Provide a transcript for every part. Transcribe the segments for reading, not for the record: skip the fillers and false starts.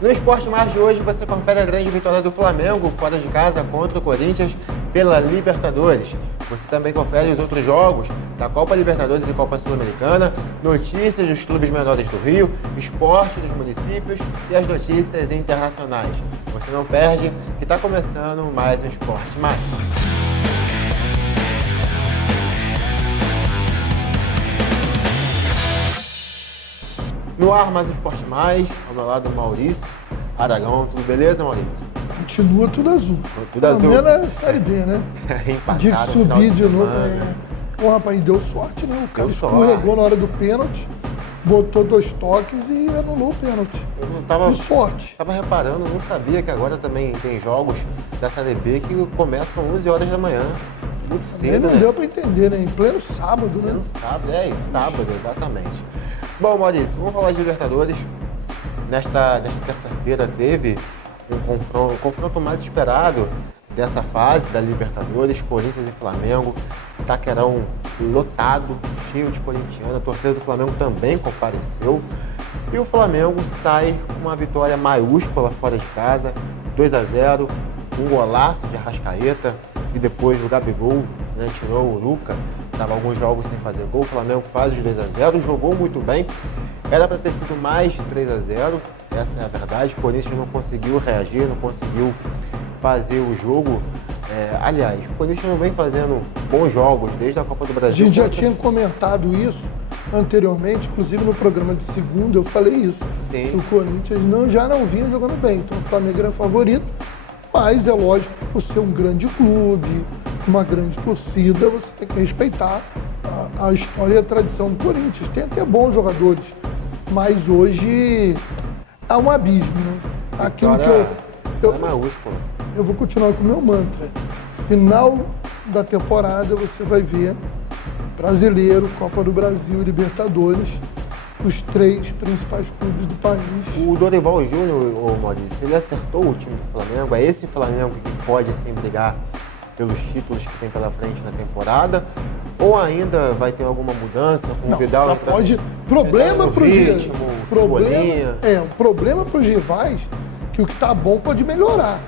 No Esporte Mais de hoje, você confere a grande vitória do Flamengo fora de casa contra o Corinthians pela Libertadores. Você também confere os outros jogos da Copa Libertadores e Copa Sul-Americana, notícias dos clubes menores do Rio, esporte dos municípios e as notícias internacionais. Você não perde, que está começando mais um Esporte Mais. No ar, mais um Esporte Mais, ao meu lado, Maurício Aragão. Tudo beleza, Maurício? Continua tudo azul. Tudo azul. Pelo menos é Série B, né? Empatado Dia que no subir final de semana. novo. Pô, rapaz, deu sorte, né? O cara Deu escorregou sorte. na hora do pênalti, botou 2 toques e anulou o pênalti. Eu não tava, Que sorte. tava reparando, não sabia que agora também tem jogos da Série B que começam 11 horas da manhã. Muito Também cedo, não né? deu pra entender, né? Em pleno sábado, né? No sábado, sábado, exatamente. Bom, Maurício, vamos falar de Libertadores. Nesta terça-feira teve um confronto mais esperado dessa fase da Libertadores, Corinthians e Flamengo. Taquerão lotado, cheio de corintiano. A torcida do Flamengo também compareceu. E o Flamengo sai com uma vitória maiúscula fora de casa, 2-0, um golaço de Arrascaeta e depois o Gabigol, né, tirou o Luca. Estava alguns jogos sem fazer gol. O Flamengo faz os 2-0, jogou muito bem. Era para ter sido mais de 3-0, essa é a verdade. O Corinthians não conseguiu reagir, não conseguiu fazer o jogo. Aliás, o Corinthians não vem fazendo bons jogos desde a Copa do A Brasil. gente já tinha comentado isso anteriormente, inclusive no programa de segunda eu falei isso. Sim. O Corinthians já não vinha jogando bem, então o Flamengo era favorito, mas é lógico que por ser um grande clube, uma grande torcida, você tem que respeitar a história e a tradição do Corinthians. Tem até bons jogadores, mas hoje há um abismo, né? Aquilo que É maiúscula. eu vou continuar com o meu mantra. Final da temporada você vai ver Brasileiro, Copa do Brasil, Libertadores, os 3 principais clubes do país. O Dorival Júnior, Maurício, ele acertou o time do Flamengo. É esse Flamengo que pode sim brigar pelos títulos que tem pela frente na temporada? Ou ainda vai ter alguma mudança com o Vidal? Já pode. Problema para o problema para os rivais que o que está bom pode melhorar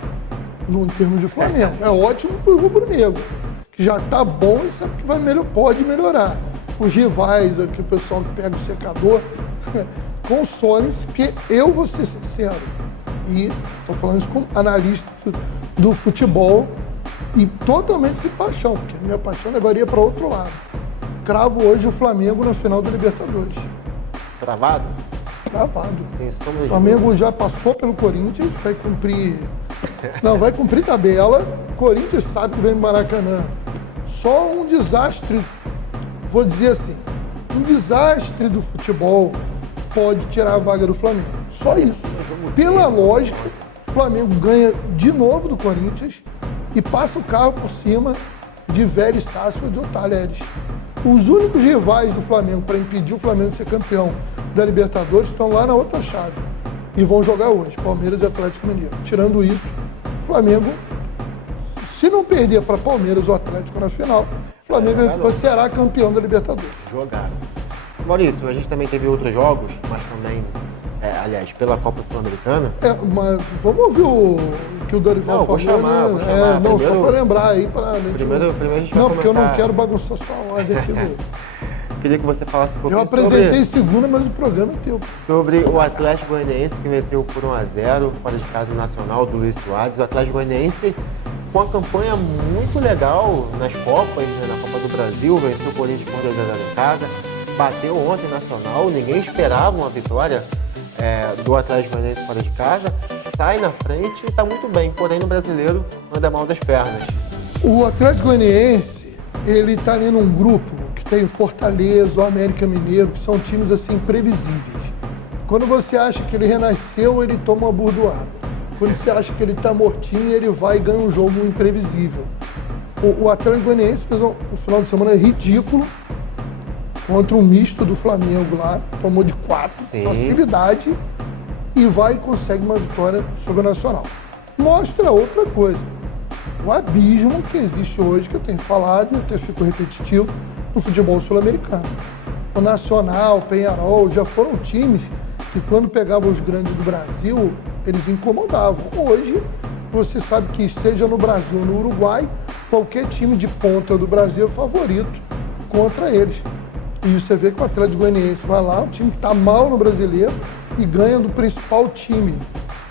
no termos de Flamengo. É ótimo para o rubro-negro, que já está bom e sabe que pode melhorar. Os rivais, aqui o pessoal que pega o secador, consolem-se, porque eu vou ser sincero, e estou falando isso como analista do futebol, e totalmente sem paixão, porque a minha paixão levaria para outro lado. Cravo hoje o Flamengo na final da Libertadores. Travado? Cravado. Sem sombra de O Flamengo já passou pelo Corinthians, vai cumprir tabela. O Corinthians sabe que vem no Maracanã. Só um desastre, vou dizer assim, um desastre do futebol pode tirar a vaga do Flamengo. Só isso. Pela lógica, o Flamengo ganha de novo do Corinthians e passa o carro por cima de Vélez Sarsfield ou Talheres. Os únicos rivais do Flamengo para impedir o Flamengo de ser campeão da Libertadores estão lá na outra chave e vão jogar hoje, Palmeiras e Atlético Mineiro. Tirando isso, o Flamengo, se não perder para Palmeiras ou Atlético na final, o Flamengo será campeão da Libertadores. Jogaram. Maurício, a gente também teve outros jogos, mas também, aliás, pela Copa Sul-Americana. Mas vamos ouvir o que o Dorival falou, chamar, né? vou chamar. Não, Primeiro- só para lembrar aí. Primeiro a gente vai Não, porque eu não comentar. quero bagunçar sua ordem aqui. Queria que você falasse um pouquinho Eu apresentei segunda, mas o programa é teu. sobre o Atlético Goianiense, que venceu por 1-0 fora de casa Nacional do Luiz Soares. O Atlético Goianiense com uma campanha muito legal nas Copas, né? Na Copa do Brasil, venceu o Corinthians por 2-0 em casa, bateu ontem o Nacional, ninguém esperava uma vitória do Atlético Goianiense fora de casa, sai na frente e está muito bem, porém no Brasileiro anda mal das pernas. O Atlético Goianiense, ele está ali num grupo que tem o Fortaleza, o América Mineiro, que são times assim previsíveis. Quando você acha que ele renasceu, ele toma uma burdoada. Quando você acha que ele está mortinho, ele vai e ganha um jogo imprevisível. O Atlético Goianiense fez um final de semana ridículo contra um misto do Flamengo lá, tomou de 4, Sim. facilidade, e vai e consegue uma vitória sobre o Nacional. Mostra outra coisa, o abismo que existe hoje, que eu tenho falado, e até fico repetitivo, no futebol sul-americano. O Nacional, o Peñarol, já foram times que quando pegavam os grandes do Brasil, eles incomodavam. Hoje, você sabe que seja no Brasil ou no Uruguai, qualquer time de ponta do Brasil é favorito contra eles. E você vê que o Atlético Goianiense vai lá, o time que está mal no Brasileiro, e ganha do principal time.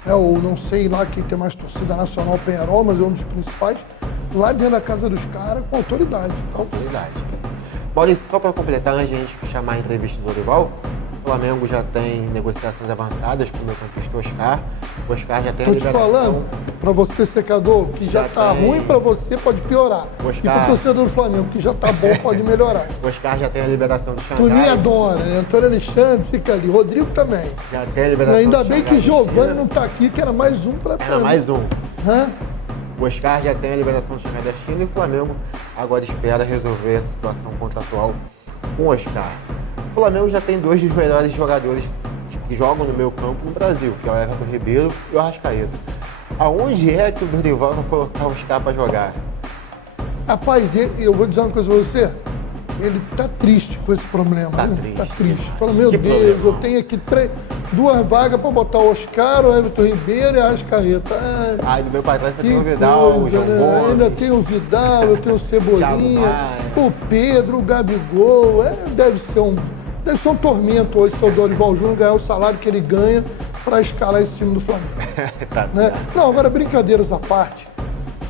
Ou não sei lá quem tem mais torcida nacional, Penharol, mas é um dos principais, lá dentro da casa dos caras, com autoridade. Com autoridade. Maurício, só para completar, antes de a gente chamar a entrevista do Dorival, o Flamengo já tem negociações avançadas com o meio-campista Oscar. O Oscar já tem a liberação. Tô te falando, para você, secador, que já tá ruim, para você pode piorar. E pro torcedor do Flamengo, que já tá bom, pode melhorar. O Oscar já tem a liberação do Xangai. Toninho adora, né? Antônio Alexandre fica ali. Rodrigo também. Já tem a liberação ainda bem que Giovani não tá aqui, que era mais um para Era mais um. Hã? O Oscar já tem a liberação do Xangai da China e o Flamengo agora espera resolver essa situação contratual com o Oscar. O Flamengo já tem 2 dos melhores jogadores que jogam no meio campo no Brasil, que é o Everton Ribeiro e o Arrascaeta. Aonde é que o Dorival vai colocar o Oscar para jogar? Rapaz, eu vou dizer uma coisa para você. Ele tá triste com esse problema. Tá né? triste. Tá triste. Fala, meu Que Deus, problema? eu tenho aqui 2 vagas para botar o Oscar, o Everton Ribeiro e a Arrascaeta. Do meu pai trás você Que tem o Vidal, o coisa, João né? Gomes. Ainda tem o Vidal, eu tenho o Cebolinha, Thiago Maia. o Pedro, o Gabigol. Deve ser um tormento hoje, seu Dorival Júnior, ganhar o salário que ele ganha para escalar esse time do Flamengo. Tá Né? certo. Não, agora brincadeiras à parte,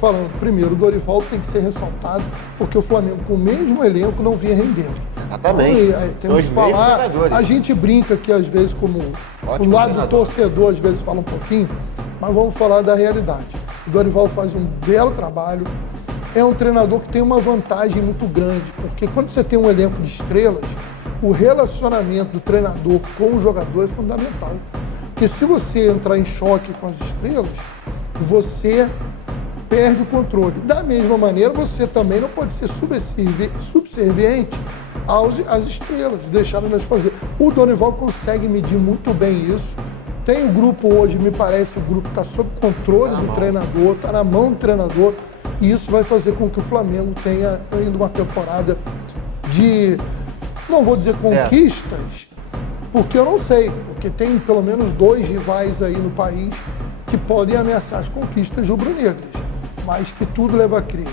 falando, primeiro, o Dorival tem que ser ressaltado, porque o Flamengo, com o mesmo elenco, não vinha rendendo. Exatamente. Então, São temos os que mesmos falar, jogadores. a gente brinca aqui às vezes como o Ótimo lado do treinador. torcedor, às vezes fala um pouquinho, mas vamos falar da realidade. O Dorival faz um belo trabalho, é um treinador que tem uma vantagem muito grande, porque quando você tem um elenco de estrelas, o relacionamento do treinador com o jogador é fundamental. Porque se você entrar em choque com as estrelas, você perde o controle. Da mesma maneira, você também não pode ser subserviente às estrelas, deixar elas fazer. O Dorival consegue medir muito bem isso. Tem o grupo hoje, me parece, o grupo está sob controle do treinador, está na mão do treinador, e isso vai fazer com que o Flamengo tenha ainda uma temporada de, não vou dizer conquistas, porque eu não sei, porque tem pelo menos 2 rivais aí no país que podem ameaçar as conquistas rubro-negras, mas que tudo leva a crer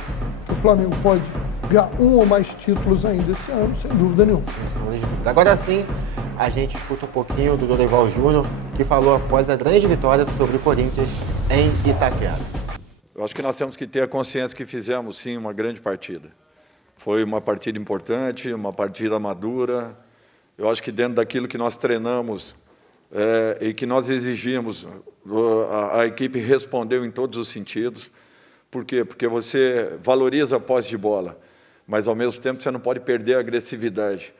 que o Flamengo pode ganhar 1 ou mais títulos ainda esse ano, sem dúvida nenhuma. Agora sim, a gente escuta um pouquinho do Dorival Júnior, que falou após a grande vitória sobre o Corinthians em Itaquera. Eu acho que nós temos que ter a consciência que fizemos, sim, uma grande partida. Foi uma partida importante, uma partida madura. Eu acho que dentro daquilo que nós treinamos e que nós exigimos, a equipe respondeu em todos os sentidos. Por quê? Porque você valoriza a posse de bola, mas, ao mesmo tempo, você não pode perder a agressividade.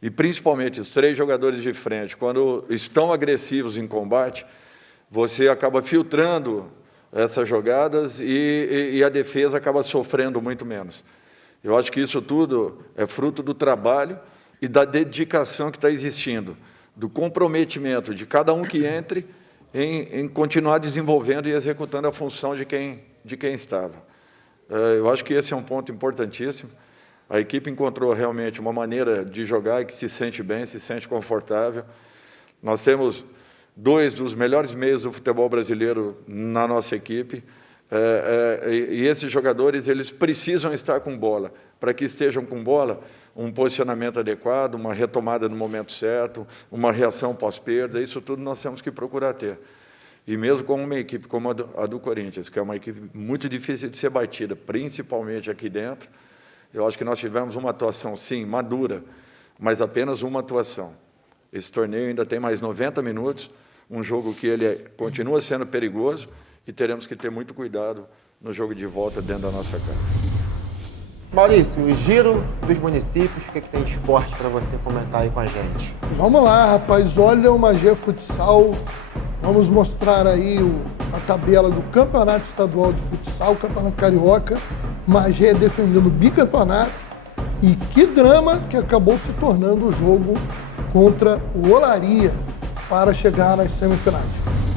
E, principalmente, os 3 jogadores de frente, quando estão agressivos em combate, você acaba filtrando essas jogadas e a defesa acaba sofrendo muito menos. Eu acho que isso tudo é fruto do trabalho e da dedicação que está existindo, do comprometimento de cada um que entre em continuar desenvolvendo e executando a função de quem estava. Eu acho que esse é um ponto importantíssimo. A equipe encontrou realmente uma maneira de jogar e que se sente bem, se sente confortável. Nós temos 2 dos melhores meios do futebol brasileiro na nossa equipe. E esses jogadores, eles precisam estar com bola. Para que estejam com bola, um posicionamento adequado, uma retomada no momento certo, uma reação pós-perda, isso tudo nós temos que procurar ter. E mesmo com uma equipe como a do Corinthians, que é uma equipe muito difícil de ser batida, principalmente aqui dentro, eu acho que nós tivemos uma atuação, sim, madura, mas apenas uma atuação. Esse torneio ainda tem mais 90 minutos, um jogo que ele continua sendo perigoso, e teremos que ter muito cuidado no jogo de volta dentro da nossa casa. Maurício, o giro dos municípios, o que tem de esporte para você comentar aí com a gente? Vamos lá, rapaz, olha o Magé Futsal, vamos mostrar aí a tabela do Campeonato Estadual de Futsal, Campeonato Carioca, Magé defendendo o bicampeonato, e que drama que acabou se tornando o jogo contra o Olaria para chegar nas semifinais.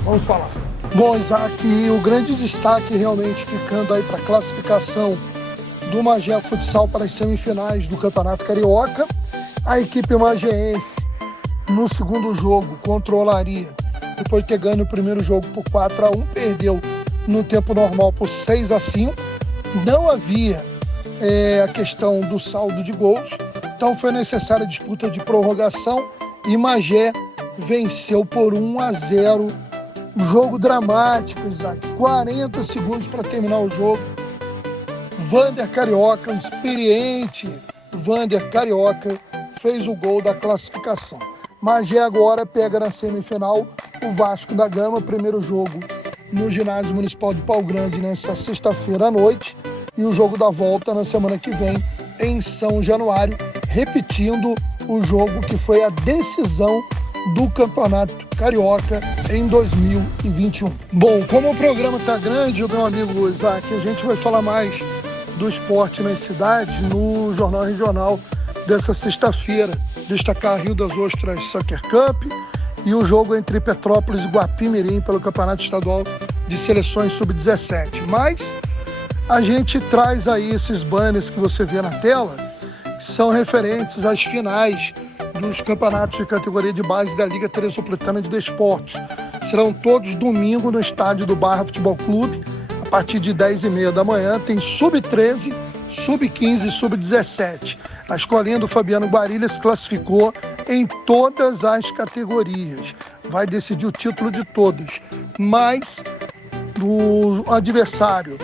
Vamos falar. Bom, Isaac, e o grande destaque realmente ficando aí para a classificação do Magé Futsal para as semifinais do Campeonato Carioca. A equipe magéense, no segundo jogo contra o Olaria, depois de ter ganho o primeiro jogo por 4-1, perdeu no tempo normal por 6-5. Não havia a questão do saldo de gols, então foi necessária a disputa de prorrogação e Magé venceu por 1-0. Jogo dramático, Isaac. 40 segundos para terminar o jogo. Vander Carioca, o experiente Vander Carioca, fez o gol da classificação. Magé agora pega na semifinal o Vasco da Gama, primeiro jogo no Ginásio Municipal de Pau Grande nesta sexta-feira à noite e o jogo da volta na semana que vem em São Januário, repetindo o jogo que foi a decisão do Campeonato Carioca em 2021. Bom, como o programa está grande, meu amigo Isaac, a gente vai falar mais do esporte nas cidades no Jornal Regional dessa sexta-feira. Destacar Rio das Ostras Soccer Cup e o jogo entre Petrópolis e Guapimirim pelo Campeonato Estadual de Seleções Sub-17. Mas a gente traz aí esses banners que você vê na tela, que são referentes às finais dos campeonatos de categoria de base da Liga Teresopolitana de Desportos. Serão todos domingo no estádio do Barra Futebol Clube, a partir de 10h30 da manhã. Tem Sub-13, Sub-15 e Sub-17. A escolinha do Fabiano Guarilha se classificou em todas as categorias. Vai decidir o título de todas. Mas o adversário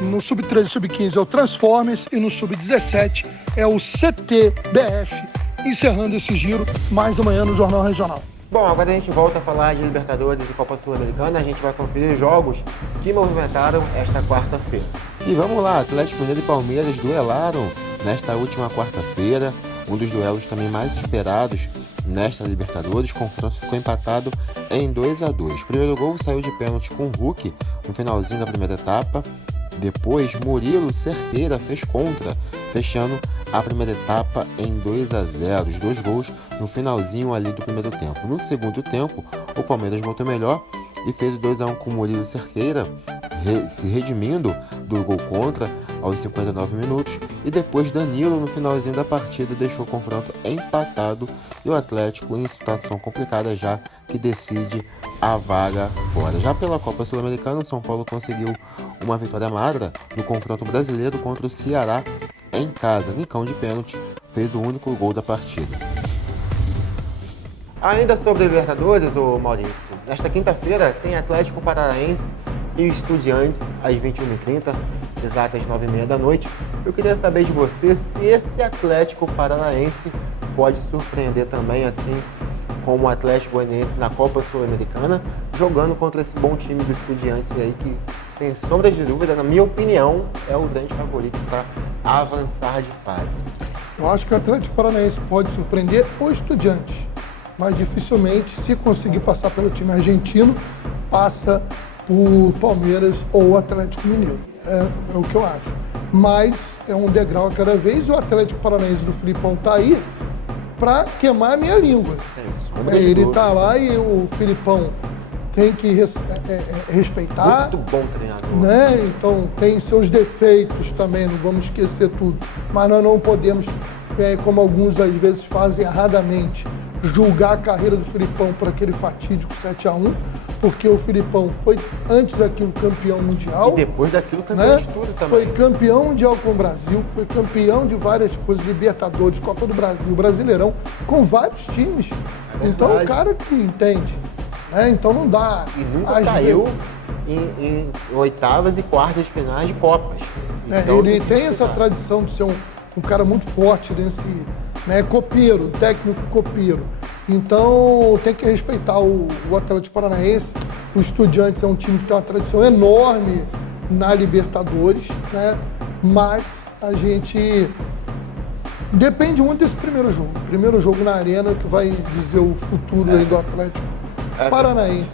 no Sub-13 e Sub-15 é o Transformers e no Sub-17 é o CTBF. Encerrando esse giro, mais amanhã no Jornal Regional. Bom, agora a gente volta a falar de Libertadores e Copa Sul-Americana. A gente vai conferir jogos que movimentaram esta quarta-feira. E vamos lá, Atlético Mineiro e Palmeiras duelaram nesta última quarta-feira. Um dos duelos também mais esperados nesta Libertadores. O confronto ficou empatado em 2-2. O primeiro gol saiu de pênalti com o Hulk no finalzinho da primeira etapa. Depois, Murilo Cerqueira fez contra, fechando a primeira etapa em 2-0. Os dois gols no finalzinho ali do primeiro tempo. No segundo tempo, o Palmeiras voltou melhor e fez o 2-1 com Murilo Cerqueira, se redimindo do gol contra aos 59 minutos. E depois Danilo, no finalzinho da partida, deixou o confronto empatado e o Atlético em situação complicada já que decide a vaga fora. Já pela Copa Sul-Americana, o São Paulo conseguiu uma vitória magra no confronto brasileiro contra o Ceará em casa. Nicão de pênalti fez o único gol da partida. Ainda sobre Libertadores, ô Maurício, nesta quinta-feira tem Atlético Paranaense e Estudiantes às 21h30, exatas 9h30 da noite. Eu queria saber de você se esse Atlético Paranaense pode surpreender também, assim como o Atlético Goianiense na Copa Sul-Americana, jogando contra esse bom time do Estudiantes aí que, sem sombra de dúvida, na minha opinião, é o grande favorito para avançar de fase. Eu acho que o Atlético Paranaense pode surpreender o Estudiantes, mas dificilmente, se conseguir passar pelo time argentino, passa por Palmeiras ou o Atlético Mineiro. É o que eu acho. Mas é um degrau a cada vez e o Atlético Paranaense do Filipão está aí para queimar a minha língua. Ele está lá e o Filipão tem que respeitar. Muito bom treinador. Né? Então tem seus defeitos também, não vamos esquecer tudo. Mas nós não podemos, como alguns às vezes fazem erradamente, julgar a carreira do Filipão por aquele fatídico 7-1, porque o Filipão foi, antes daquilo, campeão mundial. E depois daquilo, campeão de tudo também. Foi campeão mundial com o Brasil, foi campeão de várias coisas, Libertadores, Copa do Brasil, Brasileirão, com vários times. Então o cara que entende. Então não dá. E nunca caiu em oitavas e quartas de finais de Copas. Então, ele tem essa tradição de ser um cara muito forte nesse... copeiro, técnico copeiro. Então tem que respeitar o Atlético Paranaense. O Estudiantes é um time que tem uma tradição enorme na Libertadores, né? Mas a gente depende muito desse primeiro jogo. Primeiro jogo na Arena que vai dizer o futuro aí do Atlético Paranaense.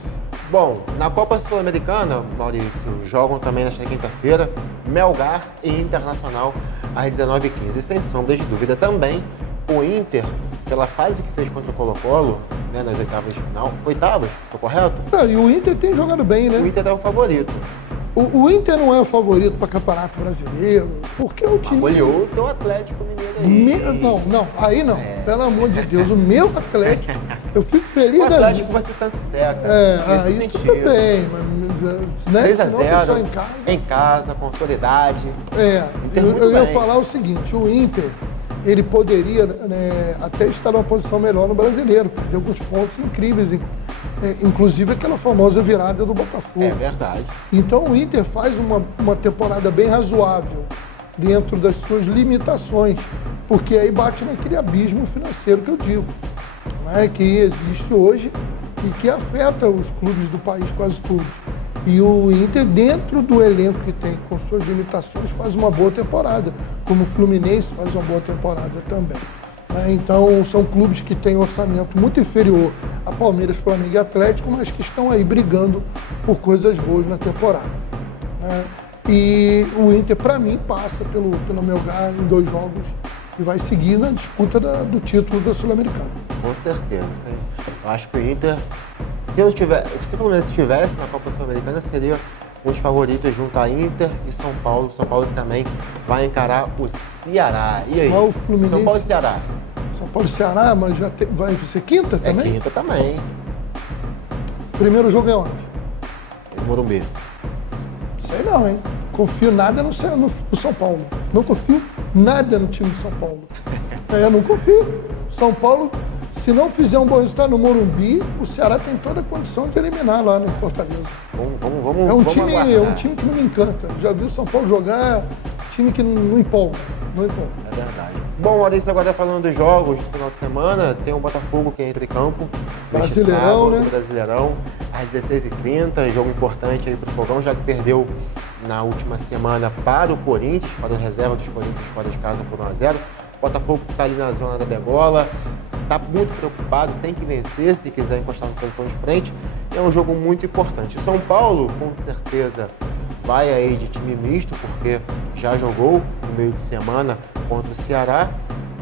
Bom, na Copa Sul-Americana, Maurício, jogam também nesta quinta-feira Melgar e Internacional às 19h15. E sem sombra de dúvida também o Inter, pela fase que fez contra o Colo-Colo, né, nas oitavas de final. Oitavas, tô correto? Não, e o Inter tem jogado bem, né? O Inter é o favorito. O Inter não é o favorito para Campeonato Brasileiro, porque o time... Olhou o teu Atlético Mineiro aí. Não, aí não. Pelo amor de Deus, o meu Atlético, eu fico feliz O da Atlético vida. vai ser tanto certo. Aí nesse tudo sentido. bem, mas né, 3 a senão a pessoa 0 em casa, com autoridade. Inter muito eu ia bem. falar o seguinte, o Inter, ele poderia até estar numa posição melhor no Brasileiro, perder alguns pontos incríveis, inclusive aquela famosa virada do Botafogo. É verdade. Então o Inter faz uma temporada bem razoável dentro das suas limitações, porque aí bate naquele abismo financeiro que eu digo, né, que existe hoje e que afeta os clubes do país quase todos. E o Inter, dentro do elenco que tem, com suas limitações, faz uma boa temporada, como o Fluminense faz uma boa temporada também. Né? Então, são clubes que têm um orçamento muito inferior a Palmeiras, Flamengo e Atlético, mas que estão aí brigando por coisas boas na temporada. Né? E o Inter, para mim, passa pelo meu lugar em 2 jogos e vai seguir na disputa do título da Sul-Americana. Com certeza, sim. Eu acho que o Inter, se o Fluminense estivesse na Copa Sul-Americana, seria um dos favoritos junto a Inter e São Paulo. São Paulo que também vai encarar o Ceará. E aí? Mas o Fluminense- São Paulo e Ceará. São Paulo e Ceará, mas vai ser quinta É também? quinta também. Primeiro jogo é onde? No Morumbi. Sei não, hein? Confio nada no São Paulo. Não confio nada no time de São Paulo. Não confio. São Paulo, se não fizer um bom resultado no Morumbi, o Ceará tem toda a condição de eliminar lá no Fortaleza. Vamos É um aguardar. time que não me encanta. Já vi o São Paulo jogar, time que não empolga. Não empolga. É verdade. Bom, Maurício, agora falando dos jogos do final de semana, tem o Botafogo que entra em campo. neste Brasileirão, sábado, né? Brasileirão, às 16h30, jogo importante aí pro Fogão, já que perdeu na última semana para o Corinthians, para o reserva dos Corinthians fora de casa por 1-0. O Botafogo está ali na zona da degola, está muito preocupado, tem que vencer se quiser encostar no pelotão de frente. É um jogo muito importante. O São Paulo, com certeza, vai aí de time misto, porque já jogou no meio de semana contra o Ceará.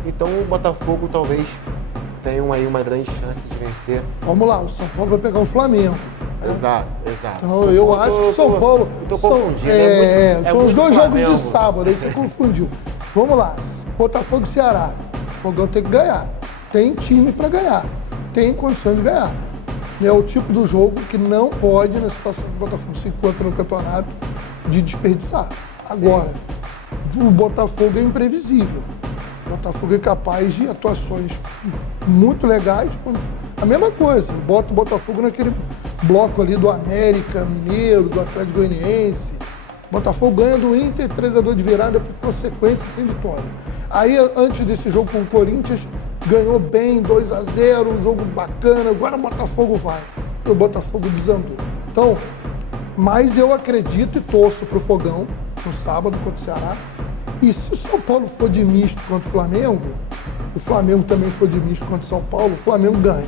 Então o Botafogo talvez tenha aí uma grande chance de vencer. Vamos lá, o São Paulo vai pegar o Flamengo. Exato. Então, eu acho que o São Paulo... Estou confundindo. são os dois jogos de Flamengo. sábado, aí você confundiu. Vamos lá, Botafogo e Ceará. O Fogão tem que ganhar. Tem time para ganhar. Tem condições de ganhar. É o tipo do jogo que não pode, na situação que o Botafogo se encontra no campeonato, de desperdiçar. Agora, o Botafogo é imprevisível. O Botafogo é capaz de atuações muito legais. A mesma coisa, bota o Botafogo naquele bloco ali do América Mineiro, do Atlético Goianiense. Botafogo ganha do Inter, 3-2 de virada, por consequência, sem vitória. Aí, antes desse jogo com o Corinthians, ganhou bem, 2-0, um jogo bacana, agora o Botafogo vai. E o Botafogo desandou. Então, mas eu acredito e torço pro Fogão, no sábado contra o Ceará. E se o São Paulo for de misto contra o Flamengo também for de misto contra o São Paulo, o Flamengo ganha.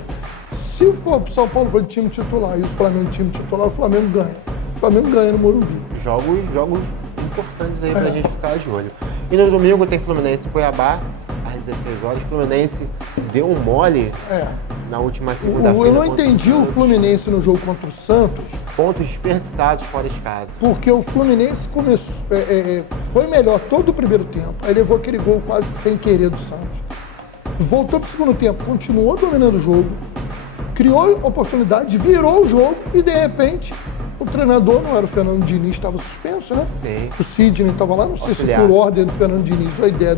Se o São Paulo for de time titular e o Flamengo de time titular, o Flamengo ganha. O Flamengo ganha no Morumbi. Jogos importantes aí pra gente ficar de olho. E no domingo tem Fluminense e Cuiabá, às 16 horas. Fluminense deu um mole na última segunda-feira. Eu não contra entendi o Santos. Fluminense no jogo contra o Santos, Pontos desperdiçados fora de casa. porque o Fluminense começou, foi melhor todo o primeiro tempo. Aí levou aquele gol quase que sem querer do Santos. Voltou para o segundo tempo, continuou dominando o jogo, criou oportunidade, virou o jogo e, de repente, o treinador, não era o Fernando Diniz, estava suspenso, né? Sim. O Sidney estava lá, não sei Auxiliar. se por ordem do Fernando Diniz ou a ideia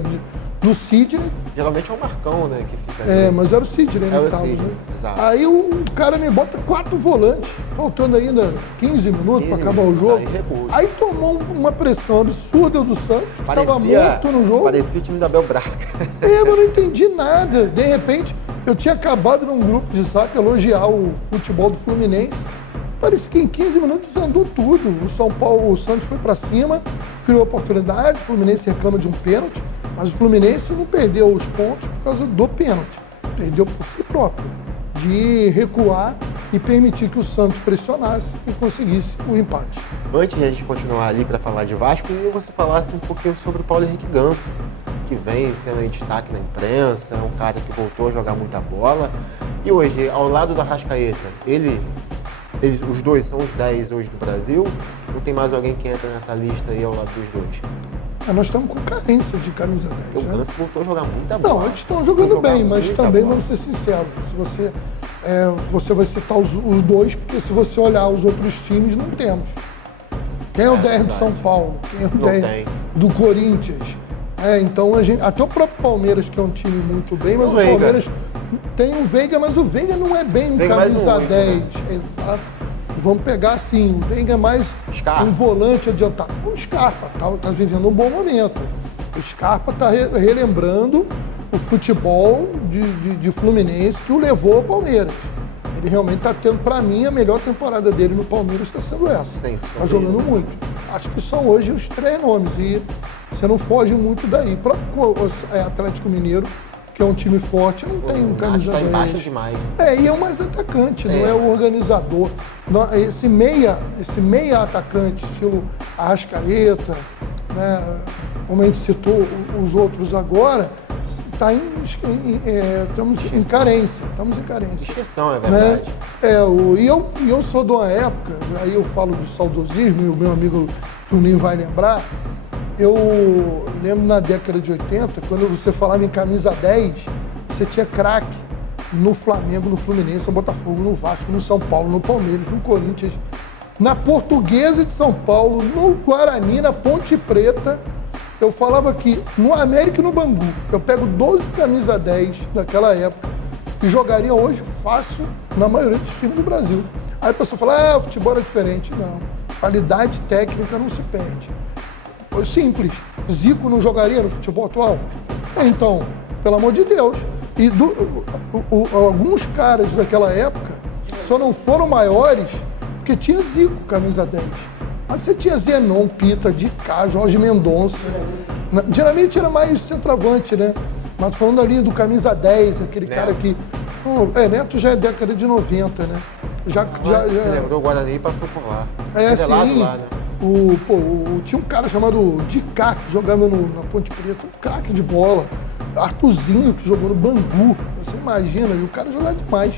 do Sidney. Geralmente é o Marcão, né, que fica ali. Mas era o Sidney, né? É o que tava, Sidney, né? exato. Aí o cara me bota 4 volantes, faltando ainda 15 minutos para 15 acabar o minutos, jogo. aí recua. Aí tomou uma pressão absurda do Santos, que estava Parecia- morto no jogo. Parecia o time da Abel Braga. Mas eu não entendi nada. De repente, eu tinha acabado num grupo de zap elogiar o futebol do Fluminense. Parece que em 15 minutos andou tudo. O Santos foi para cima, criou oportunidade, o Fluminense reclama de um pênalti, mas o Fluminense não perdeu os pontos por causa do pênalti. Perdeu por si próprio, de recuar e permitir que o Santos pressionasse e conseguisse o empate. Antes de a gente continuar ali para falar de Vasco, eu queria que você falasse um pouquinho sobre o Paulo Henrique Ganso, que vem sendo em destaque na imprensa, é um cara que voltou a jogar muita bola. E hoje, ao lado do Arrascaeta, os dois são os 10 hoje do Brasil. Ou tem mais alguém que entra nessa lista aí ao lado dos dois? Nós estamos com carência de camisa 10. Porque o Ganso voltou a jogar muita bola. Não, eles estão jogando bem, mas também vamos ser sinceros. Se você vai citar os dois, porque se você olhar os outros times, não temos. Quem é o 10 do São Paulo? Quem é o 10 do Corinthians? Então até o próprio Palmeiras, que é um time muito bem, mas o Palmeiras tem o Veiga, mas o Veiga não é bem um camisa 10. Né? Exato. Vamos pegar assim, o Veiga é mais um volante adiantado. O Scarpa tá vivendo um bom momento. O Scarpa está relembrando o futebol de Fluminense que o levou ao Palmeiras. Ele realmente está tendo, para mim, a melhor temporada dele no Palmeiras está sendo essa. Está jogando muito. Acho que são hoje os 3 nomes e você não foge muito daí. O próprio Atlético Mineiro, que é um time forte, não tem um camisa 10. Está embaixo demais. E é o mais atacante, não é o organizador. Esse meia atacante, estilo Arrascaeta, né, como a gente citou os outros agora, estamos em carência. Exceção, é verdade. E eu sou de uma época, aí eu falo do saudosismo, e o meu amigo Tuninho vai lembrar, eu lembro na década de 80, quando você falava em camisa 10, você tinha craque no Flamengo, no Fluminense, no Botafogo, no Vasco, no São Paulo, no Palmeiras, no Corinthians, na Portuguesa de São Paulo, no Guarani, na Ponte Preta. Eu falava aqui, no América e no Bangu, eu pego 12 camisa 10 daquela época e jogaria hoje fácil na maioria dos times do Brasil. Aí a pessoa fala, o futebol é diferente. Não, qualidade técnica não se perde. Simples, Zico não jogaria no futebol atual? Então, pelo amor de Deus. E alguns caras daquela época só não foram maiores porque tinha Zico, camisa 10. Mas você tinha Zenon, Pita, Dicá, Jorge Mendonça. Geralmente era mais centroavante, né? Mas falando ali do camisa 10, aquele cara que... Neto já é década de 90, né? Você lembrou, o Guarani passou por lá. Sim. Lá, né? Tinha um cara chamado Dicá, que jogava na Ponte Preta, um craque de bola. Arthurzinho, que jogou no Bangu. Você imagina, e o cara jogava demais.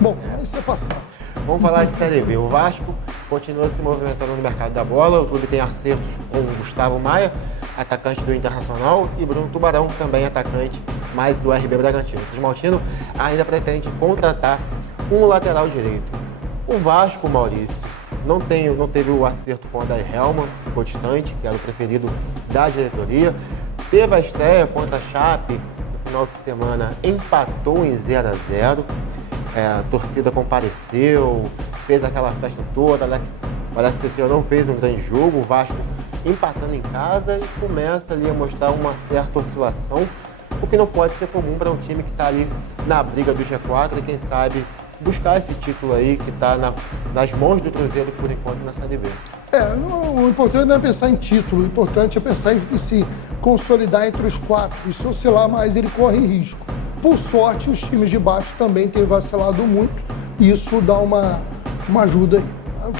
Bom, isso é passado. Vamos falar de Série B. O Vasco continua se movimentando no mercado da bola. O clube tem acertos com o Gustavo Maia, atacante do Internacional, e Bruno Tubarão, também atacante, mais do RB Bragantino. O Cruzmaltino ainda pretende contratar um lateral direito. O Vasco, Maurício, não teve o acerto com o Adair Helman, ficou distante, que era o preferido da diretoria. Teve a estreia contra a Chape no final de semana, empatou em 0-0. A torcida compareceu, fez aquela festa toda. O Alex Teixeira não fez um grande jogo. O Vasco empatando em casa e começa ali a mostrar uma certa oscilação, o que não pode ser comum para um time que está ali na briga do G4 e quem sabe buscar esse título aí que está nas mãos do Cruzeiro por enquanto na Série B. O importante não é pensar em título, o importante é pensar em se consolidar entre os 4 e se oscilar mais ele corre risco. Por sorte, os times de baixo também têm vacilado muito e isso dá uma ajuda aí.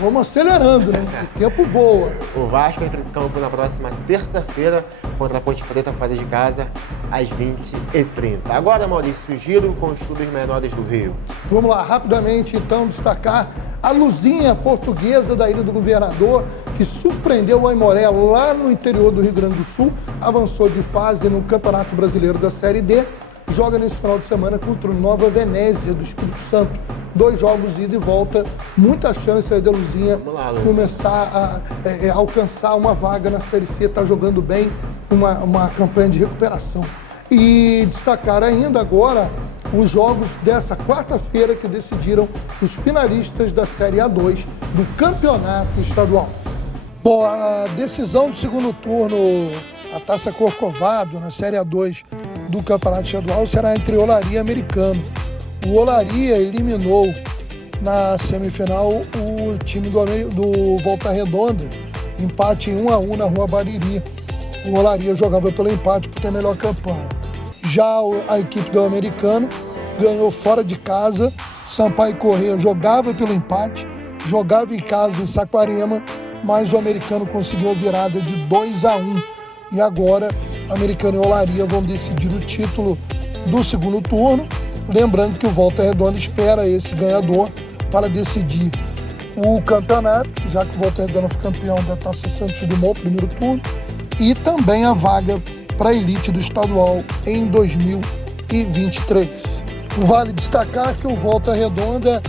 Vamos acelerando, né? O tempo voa. O Vasco entra em campo na próxima terça-feira contra a Ponte Preta, fora de casa, às 20h30. Agora, Maurício, giro com os clubes menores do Rio. Vamos lá, rapidamente, então, destacar a luzinha portuguesa da Ilha do Governador, que surpreendeu o Aimoré lá no interior do Rio Grande do Sul, avançou de fase no Campeonato Brasileiro da Série D, joga nesse final de semana contra o Nova Venésia do Espírito Santo. 2 jogos ida e volta, muita chance aí da Luzinha começar a alcançar uma vaga na Série C, está jogando bem, uma campanha de recuperação. E destacar ainda agora os jogos dessa quarta-feira que decidiram os finalistas da Série A2 do Campeonato Estadual. Bom, a decisão do segundo turno, a Taça Corcovado, na Série A2 do Campeonato Estadual, será entre Olaria e Americano. O Olaria eliminou na semifinal o time do Volta Redonda, empate em 1-1 na Rua Bariri. O Olaria jogava pelo empate por ter melhor campanha. Já a equipe do Americano ganhou fora de casa. Sampaio Corrêa jogava pelo empate, jogava em casa em Saquarema, mas o Americano conseguiu a virada de 2-1. E agora, Americano e Olaria vão decidir o título do segundo turno. Lembrando que o Volta Redonda espera esse ganhador para decidir o campeonato, já que o Volta Redonda foi campeão da Taça Santos Dumont, primeiro turno, e também a vaga para a elite do estadual em 2023. Vale destacar que o Volta Redonda,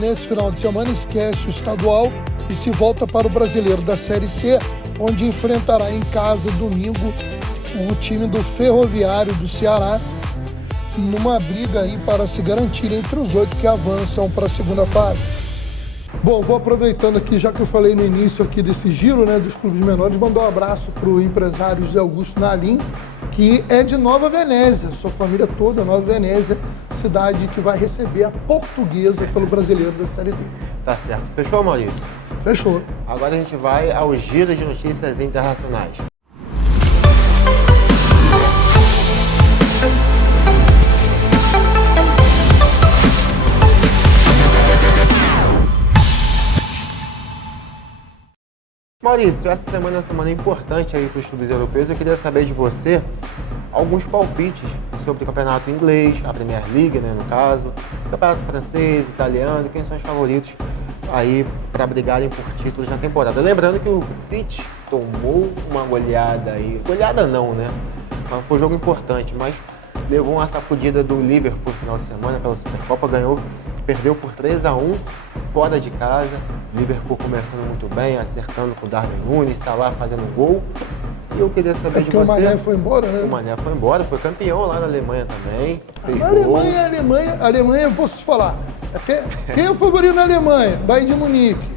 nesse final de semana, esquece o estadual e se volta para o Brasileiro da Série C, onde enfrentará em casa, domingo, o time do Ferroviário do Ceará, numa briga aí para se garantir entre os 8 que avançam para a segunda fase. Bom, vou aproveitando aqui, já que eu falei no início aqui desse giro, né, dos clubes menores, mandar um abraço para o empresário José Augusto Nalim, que é de Nova Venésia, sua família toda, Nova Venésia, cidade que vai receber a Portuguesa pelo Brasileiro da Série D. Tá certo. Fechou, Maurício? Fechou. Agora a gente vai ao giro de notícias internacionais. Maurício, essa semana é uma semana importante aí para os clubes europeus. Eu queria saber de você alguns palpites sobre o campeonato inglês, a Premier League, né, no caso, campeonato francês, italiano, quem são os favoritos aí para brigarem por títulos na temporada. Lembrando que o City tomou uma goleada aí, goleada não, né? Foi um jogo importante, mas levou uma sacudida do Liverpool no final de semana pela Supercopa, perdeu por 3-1 fora de casa. Liverpool começando muito bem, acertando com o Darwin Núñez, Salah fazendo gol. E eu queria saber de você. O Mané foi embora, né? O Mané foi embora, foi campeão lá na Alemanha também. Fez A gol. Alemanha, eu posso te falar. Quem é o favorito na Alemanha? Bayern de Munique.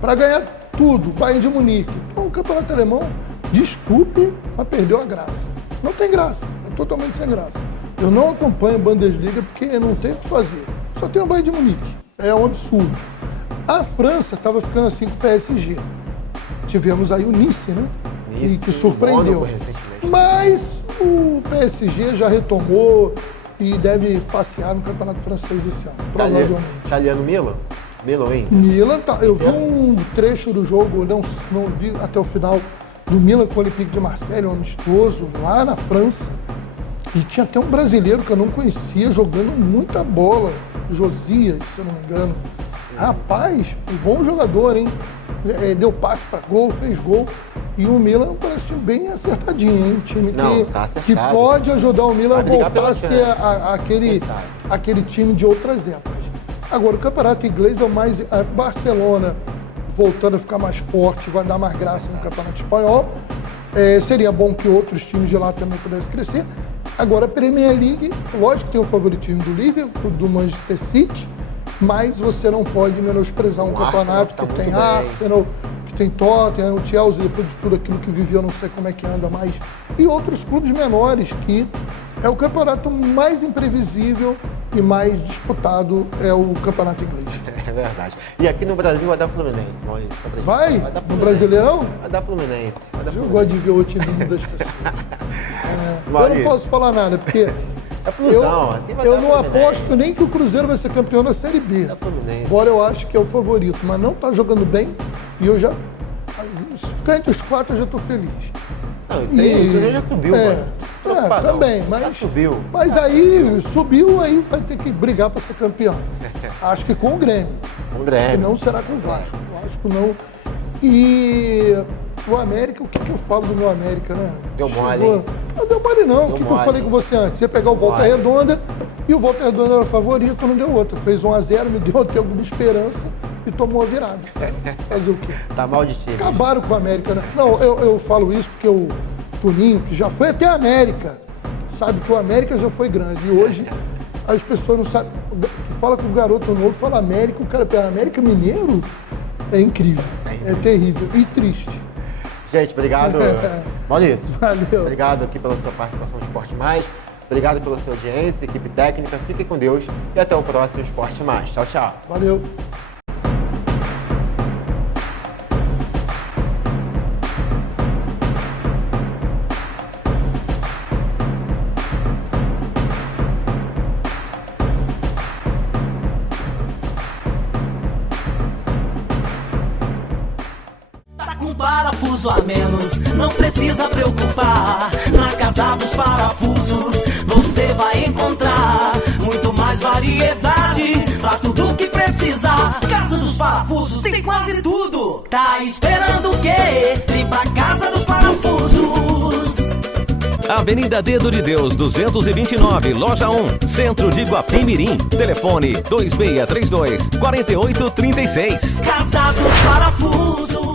Para ganhar tudo, Bayern de Munique. Então, o campeonato alemão, desculpe, mas perdeu a graça. Não tem graça, é totalmente sem graça. Eu não acompanho a Bundesliga porque não tem o que fazer. Só tem o Bayern de Munique. É um absurdo. A França estava ficando assim com o PSG. Tivemos aí o Nice, né? Que surpreendeu. Mônaco, recentemente. Mas o PSG já retomou e deve passear no Campeonato Francês esse ano, provavelmente. Italiano Milan? Milan, hein? Milan, eu vi um trecho do jogo, não vi até o final, do Milan com o Olympique de Marseille, um amistoso, lá na França. E tinha até um brasileiro que eu não conhecia, jogando muita bola, Josias, se eu não me engano. Rapaz, um bom jogador, hein? Deu passe para gol, fez gol. E o Milan parece um time bem acertadinho, hein? Um time que pode ajudar o Milan a voltar a ser aquele time de outras épocas. Agora, o campeonato inglês é o mais... A Barcelona voltando a ficar mais forte, vai dar mais graça no campeonato espanhol. Seria bom que outros times de lá também pudessem crescer. Agora, a Premier League, lógico que tem o favoritismo do Liverpool, do Manchester City, mas você não pode menosprezar um campeonato que tem Arsenal, que tem Tottenham, o Chelsea, depois de tudo aquilo que viveu, não sei como é que anda mais, e outros clubes menores, que é o campeonato mais imprevisível e mais disputado, é o campeonato inglês. É verdade. E aqui no Brasil vai dar Fluminense, Maurício. Vai? Dar Fluminense. No Brasileirão? Vai dar Fluminense. Eu gosto de ver o otimismo das pessoas. Eu não posso falar nada, porque eu não aposto nem que o Cruzeiro vai ser campeão da Série B. Embora eu acho que é o favorito, mas não está jogando bem e eu já... Se ficar entre os 4 eu já estou feliz. Não, isso aí, o Cruzeiro já subiu, mano. Também, mas... Já subiu. Mas aí, subiu, aí vai ter que brigar para ser campeão. Acho que com o Grêmio. Com o Grêmio. Que não será com o Vasco. O Vasco não... E... O América, o que eu falo do meu América, né? Deu mole, hein? Não deu mole, não. O que eu falei com você antes? Você pegar o Volta Redonda, e o Volta Redonda era favorito, não deu outra. Fez 1-0, me deu até alguma esperança e tomou a virada. Fazer o quê? Tá mal de time. Acabaram com o América, né? Não, eu falo isso porque o Toninho, que já foi até a América, sabe que o América já foi grande. E hoje as pessoas não sabem. Tu fala com o garoto novo, fala América, o cara pega América Mineiro, é incrível. É terrível e triste. Gente, obrigado. Maurício, valeu. Obrigado aqui pela sua participação no Esporte Mais. Obrigado pela sua audiência, equipe técnica. Fiquem com Deus e até o próximo Esporte Mais. Tchau, tchau. Valeu. Parafuso a menos, não precisa preocupar. Na Casa dos Parafusos você vai encontrar muito mais mais variedade pra tudo que precisar. Casa dos Parafusos tem quase tudo. Tá esperando o quê? Vem pra Casa dos Parafusos. Avenida Dedo de Deus, 229, Loja 1, Centro de Guapimirim. Telefone 2632-4836. Casa dos Parafusos.